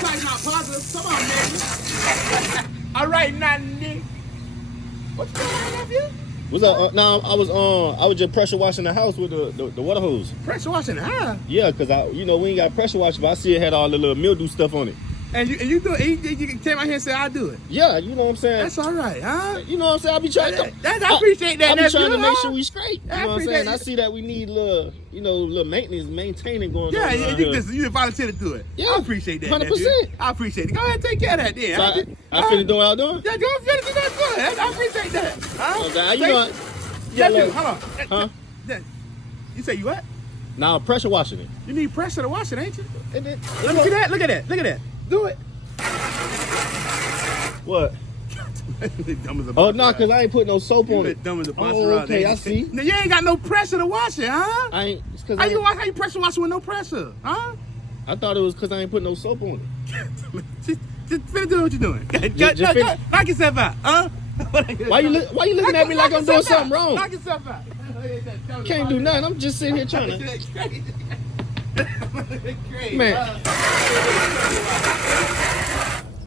talking about positive. Come on, man. All right, now, nigga. What you doing, nephew? What's up? No, I was just pressure washing the house with the water hose. Pressure washing the house? Yeah, cause we ain't got pressure wash, but I see it had all the little mildew stuff on it. And you do it, you came out here and say, I'll do it. Yeah, you know what I'm saying? That's all right, huh? You know what I'm saying? I be trying to... I appreciate that, I be nephew, trying to make huh? sure we straight. You know what I'm saying? I see that we need little maintaining going on. Yeah, here. you volunteer to do it. Yeah, I appreciate that, 100%. nephew. I appreciate it. Go ahead and take care of that then. So I finna do what I'm doing? Yeah, go finish it. That's good. I appreciate that. Huh? Okay, you know... Nephew, hold on. Huh? You say you what? Now pressure washing it. You need pressure to wash it, ain't you? And then, Look at that. Look at that. Look at that. Do it. What? Dumb as a Oh, no, because I ain't put no soap on it. Dumb as a Oh, okay, I see. Now, you ain't got no pressure to wash it, huh? I ain't... How you pressure wash it with no pressure, huh? I thought it was because I ain't put no soap on it. just finish doing what you're doing. Knock yourself out, huh? Why you looking at me like I'm doing something wrong? Knock yourself out. Can't do nothing. I'm just sitting here trying to... Crazy. Man.